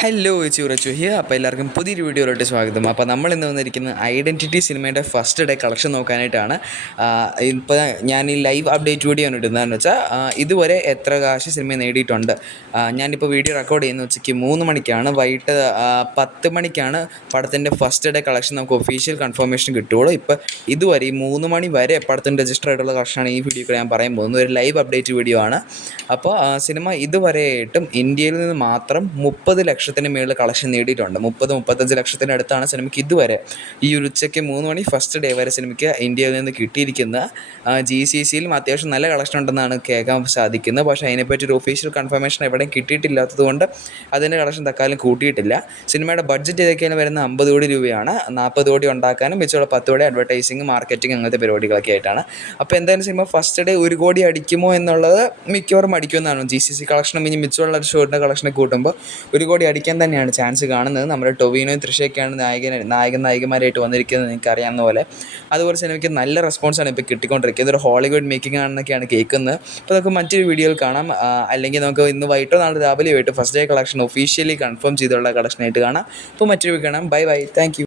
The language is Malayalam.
ഹലോ ചൂറച്ചു ഹിയ. അപ്പോൾ എല്ലാവർക്കും പുതിയൊരു വീഡിയോയിലോട്ട് സ്വാഗതം. അപ്പോൾ നമ്മൾ ഇന്ന് വന്നിരിക്കുന്നത് ഐഡൻറ്റിറ്റി സിനിമയുടെ ഫസ്റ്റ് ഡേ കളക്ഷൻ നോക്കാനായിട്ടാണ്. ഇപ്പോൾ ഞാൻ ഈ ലൈവ് അപ്ഡേറ്റ് വീഡിയോ ആണ് ഇടുന്നതെന്ന് വെച്ചാൽ ഇതുവരെ എത്ര കാശ് സിനിമ നേടിയിട്ടുണ്ട്. ഞാനിപ്പോൾ വീഡിയോ റെക്കോർഡ് ചെയ്യുന്ന ഉച്ചയ്ക്ക് 3 മണിക്കാണ്. വൈകിട്ട് 10 മണിക്കാണ് പടത്തിൻ്റെ ഫസ്റ്റ് ഡേ കളക്ഷൻ നമുക്ക് ഒഫീഷ്യൽ കൺഫർമേഷൻ കിട്ടുകയുള്ളൂ. ഇപ്പോൾ ഇതുവരെ ഈ 3 മണി വരെ പടത്തിൻ്റെ രജിസ്റ്റർ ആയിട്ടുള്ള കളക്ഷനാണ് ഈ വീഡിയോ ഞാൻ പറയാൻ പോകുന്നത്. ഒരു ലൈവ് അപ്ഡേറ്റ് വീഡിയോ ആണ്. അപ്പോൾ സിനിമ ഇതുവരെയായിട്ടും ഇന്ത്യയിൽ നിന്ന് മാത്രം 30 ലക്ഷത്തിന് മേളിൽ കളക്ഷൻ നേടിയിട്ടുണ്ട്. 30-35 ലക്ഷത്തിന് അടുത്താണ് സിനിമയ്ക്ക് ഇതുവരെ ഈ ഒരു ഉച്ചയ്ക്ക് 3 മണി ഫസ്റ്റ് ഡേ വരെ സിനിമയ്ക്ക് ഇന്ത്യയിൽ നിന്ന് കിട്ടിയിരിക്കുന്നത്. GCCയിലും അത്യാവശ്യം നല്ല കളക്ഷൻ ഉണ്ടെന്നാണ് കേൾക്കാൻ സാധിക്കുന്നത്. പക്ഷേ അതിനെപ്പറ്റി ഒരു ഒഫീഷ്യൽ കൺഫർമേഷൻ എവിടെയും കിട്ടിയിട്ടില്ലാത്തതുകൊണ്ട് അതിൻ്റെ കളക്ഷൻ തക്കാലം കൂട്ടിയിട്ടില്ല. സിനിമയുടെ ബഡ്ജറ്റ് ഇതൊക്കെയാണ് വരുന്നത് 50 കോടി രൂപയാണ്. 40 കോടി ഉണ്ടാക്കാനും മിച്ചമുള്ള 10 കോടി അഡ്വർടൈസിങ്, മാർക്കറ്റിംഗ് അങ്ങനത്തെ പരിപാടികളൊക്കെ ആയിട്ടാണ്. അപ്പോൾ എന്തായാലും സിനിമ ഫസ്റ്റ് ഡേ 1 കോടി അടിക്കുമോ എന്നുള്ളത് മിക്കവാറും അടിക്കുമെന്നാണ്. GCC കളക്ഷനും ഇനി മിച്ചമുള്ള ഒരു ഷോട്ടിൻ്റെ കളക്ഷനെ കൂട്ടുമ്പോൾ 1 കോടി അടിക്കാൻ തന്നെയാണ് ചാൻസ് കാണുന്നത്. നമ്മുടെ ടൊവിനോയും തൃഷയൊക്കെയാണ് നായകന്മാരായിട്ട് വന്നിരിക്കുന്നത്, നിങ്ങൾക്കറിയാവുന്ന പോലെ. അതുപോലെ സിനിമയ്ക്ക് നല്ല റെസ്പോൺസാണ് ഇപ്പോൾ കിട്ടിക്കൊണ്ടിരിക്കുന്നത്. ഒരു ഹോളിവുഡ് മേക്കിംഗ് ആണെന്നൊക്കെയാണ് കേൾക്കുന്നത്. അപ്പോൾ നമുക്ക് മറ്റൊരു വീഡിയോയിൽ കാണാം. അല്ലെങ്കിൽ നമുക്ക് ഇന്ന് വൈകിട്ടോ നാളെ രാവിലെ ആയിട്ട് first day collection officially confirm ചെയ്തുള്ള കളക്ഷനായിട്ട് കാണാം. അപ്പോൾ മറ്റൊരു കാണാം. Bye bye, thank you.